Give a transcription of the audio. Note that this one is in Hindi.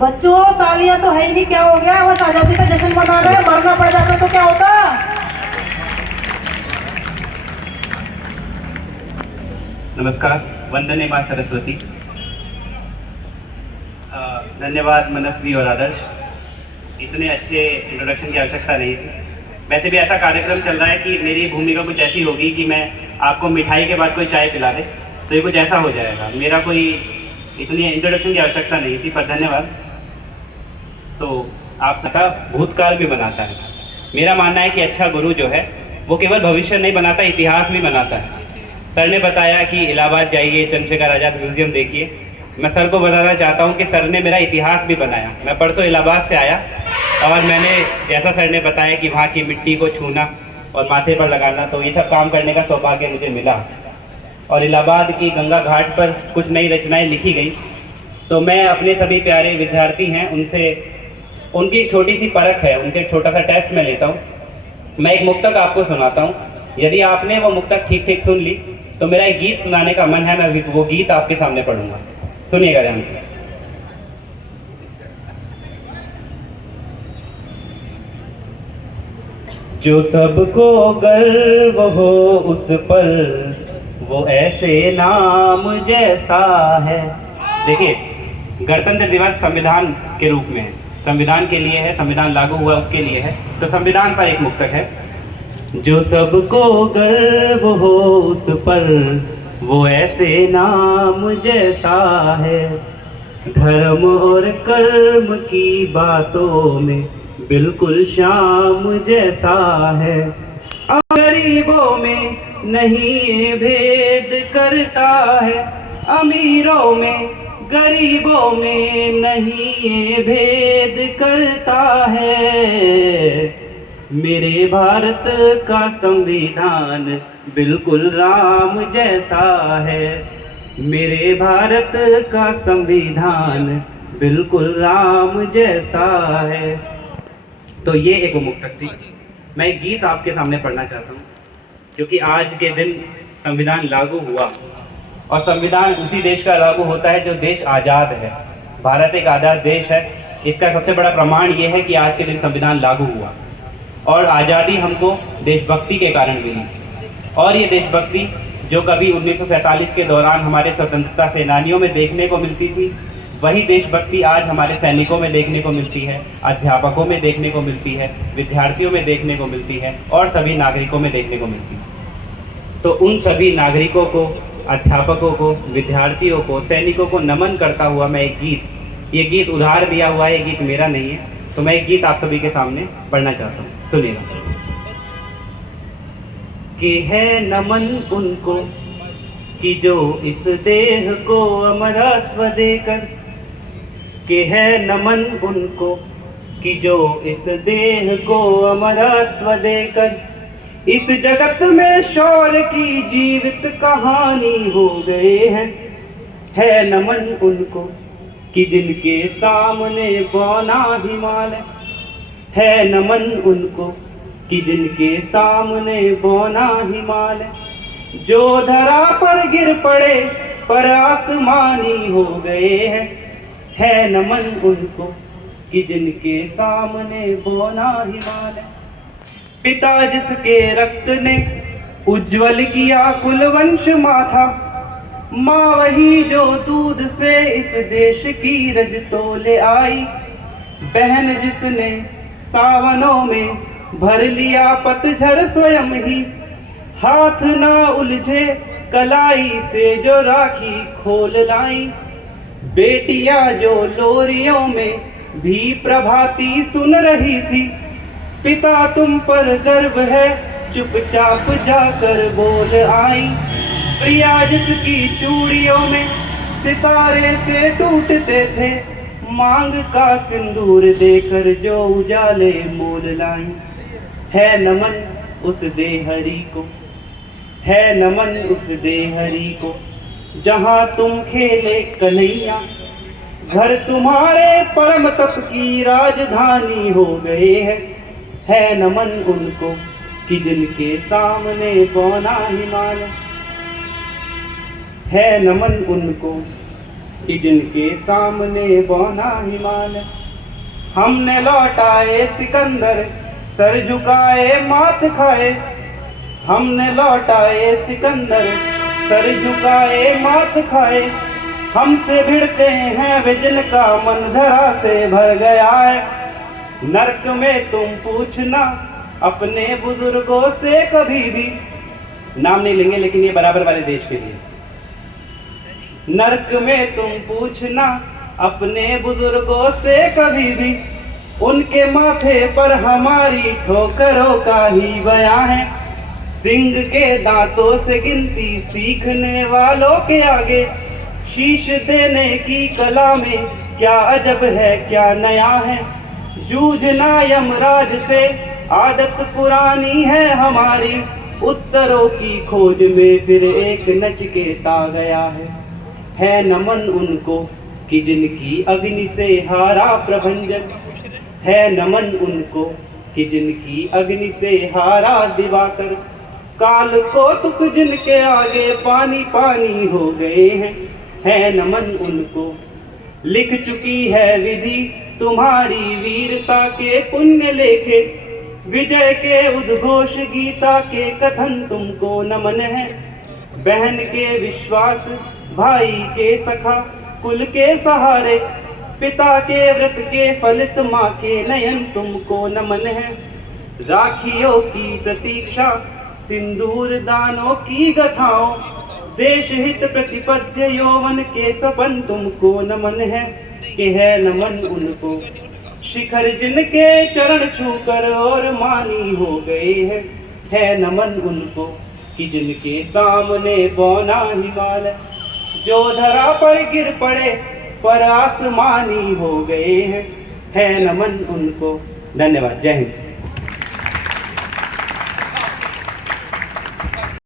बच्चों तालियां तो है ही नहीं, क्या हो गया? बस आजादी का जश्न मना रहे हैं, मरना पड़ जाता तो क्या होता? नमस्कार, वंदने मां सरस्वती। धन्यवाद मनस्वी और आदर्श, इतने अच्छे इंट्रोडक्शन की आवश्यकता नहीं थी। वैसे भी ऐसा कार्यक्रम चल रहा है कि मेरी भूमिका कुछ ऐसी होगी कि मैं आपको मिठाई के बाद कोई चाय पिला दे, तो ये कुछ ऐसा हो जाएगा। मेरा कोई इतनी इंट्रोडक्शन की आवश्यकता नहीं थी, पर धन्यवाद। तो आप सबका भूतकाल भी बनाता है। मेरा मानना है कि अच्छा गुरु जो है वो केवल भविष्य नहीं बनाता, इतिहास भी बनाता है। सर ने बताया कि इलाहाबाद जाइए, चंद्रशेखर आज़ाद म्यूजियम देखिए। मैं सर को बताना चाहता हूँ कि सर ने मेरा इतिहास भी बनाया। मैं परसों इलाहाबाद से आया और मैंने, जैसा सर ने बताया कि वहाँ की मिट्टी को छूना और माथे पर लगाना, तो ये सब काम करने का सौभाग्य मुझे मिला। और इलाहाबाद की गंगा घाट पर कुछ नई रचनाएं लिखी गई, तो मैं अपने सभी प्यारे विद्यार्थी हैं उनसे, उनकी एक छोटी सी परख है, उनसे एक छोटा सा टेस्ट मैं लेता हूँ। मैं एक मुक्तक आपको सुनाता हूँ, यदि आपने वो मुक्तक ठीक ठीक सुन ली तो मेरा एक गीत सुनाने का मन है, मैं वो गीत आपके सामने पढ़ूंगा। सुनिएगा ध्यान से। जो सबको गर्व हो उस पर, वो ऐसे नाम जैसा है। देखिए, गणतंत्र दिवस संविधान के रूप में है, संविधान के लिए है, संविधान लागू हुआ उसके लिए है, तो संविधान पर एक मुक्तक है। जो सबको गर्व हो उस पर, वो ऐसे नाम जैसा है। धर्म और कर्म की बातों में बिल्कुल शाम जैसा है। गरीबों में नहीं ये भेद करता है, अमीरों में गरीबों में नहीं ये भेद करता है। मेरे भारत का संविधान बिल्कुल राम जैसा है। मेरे भारत का संविधान बिल्कुल राम जैसा है। तो ये एक मुक्तक थी। मैं एक गीत आपके सामने पढ़ना चाहता हूँ, क्योंकि आज के दिन संविधान लागू हुआ, और संविधान उसी देश का लागू होता है जो देश आज़ाद है। भारत एक आज़ाद देश है। इसका सबसे बड़ा प्रमाण ये है कि आज के दिन संविधान लागू हुआ, और आज़ादी हमको देशभक्ति के कारण मिली। और ये देशभक्ति जो कभी 1947 के दौरान हमारे स्वतंत्रता सेनानियों में देखने को मिलती थी, वही देशभक्ति आज हमारे सैनिकों में देखने को मिलती है, अध्यापकों में देखने को मिलती है, विद्यार्थियों में देखने को मिलती है, और सभी नागरिकों में देखने को मिलती है। तो उन सभी नागरिकों को, अध्यापकों को, विद्यार्थियों को, सैनिकों को नमन करता हुआ मैं एक गीत, ये गीत उधार दिया हुआ है, ये गीत मेरा नहीं है, तो मैं एक गीत आप सभी के सामने पढ़ना चाहता हूँ। सुनिएगा। कि है नमन उनको कि जो इस देह को अमरत्व देकर, कि है नमन उनको कि जो इस देह को अमरत्व देकर इस जगत में शौर्य की जीवित कहानी हो गए हैं। है नमन उनको कि जिनके सामने बौना हिमालय, है नमन उनको कि जिनके सामने बौना हिमालय, जो धरा पर गिर पड़े पर आसमानी हो गए हैं। है नमन उनको कि जिनके सामने बौना हिमालय, पिता जिसके रक्त ने उज्जवल किया कुलवंश माथा, माँ वही जो दूध से इस देश की रज तोले आई, बहन जिसने सावनों में भर लिया पतझड़ स्वयं ही, हाथ ना उलझे कलाई से जो राखी खोल लाई, बेटियां जो लोरियों में भी प्रभाती सुन रही थी, पिता तुम पर गर्व है चुपचाप जाकर बोल आई, प्रिया जिसकी चूड़ियों में सितारे से टूटते थे, मांग का सिंदूर देकर जो उजाले मोल लाई। है नमन उस देहरी को, है नमन उस देहरी को, जहाँ तुम खेले कन्हैया, घर तुम्हारे परम तप की राजधानी हो गए हैं। है नमन उनको कि जिनके सामने बौना हिमालय, है नमन उनको कि जिनके सामने बौना हिमालय। हमने लौटाए सिकंदर सर झुकाए मात खाए, हमने लौटाए सिकंदर सर झुकाए मात खाए। हमसे भिड़ते हैं वे जिनका मन धरा से भर गया है। नर्क में तुम पूछना अपने बुजुर्गों से कभी भी, नाम नहीं लेंगे लेकिन ये बराबर वाले देश के लिए। नर्क में तुम पूछना अपने बुजुर्गों से कभी भी, उनके माथे पर हमारी ठोकरों का ही बयां है। सिंह के दांतों से गिनती सीखने वालों के आगे, शीश देने की कला में क्या अजब है क्या नया है। जूझना यमराज से आदत पुरानी है हमारी, उत्तरों की खोज में फिर एक नचिकेता गया है नमन उनको कि जिनकी अग्नि से हारा प्रभंजन, है नमन उनको कि जिनकी अग्नि से हारा दिवाकर। काल को तुक जिनके आगे पानी पानी हो गए हैं, है नमन उनको। लिख चुकी है विधि तुम्हारी वीरता के पुण्य लेखे, विजय के उद्घोष गीता के कथन तुमको नमन है। बहन के विश्वास भाई के सखा कुल के सहारे, पिता के व्रत के फलित माँ के नयन तुमको नमन है। राखियों की प्रतीक्षा सिंदूर दानों की गथाओं, देश हित प्रतिपद्य यौवन के सपन तुमको नमन है कि है नमन उनको। शिखर जिनके चरण छूकर और मानी हो गए हैं, है नमन उनको कि जिनके सामने बौना हिमालय। जो धरा पर गिर पड़े पर आसमानी हो गए हैं, है नमन उनको। धन्यवाद। जय हिंद।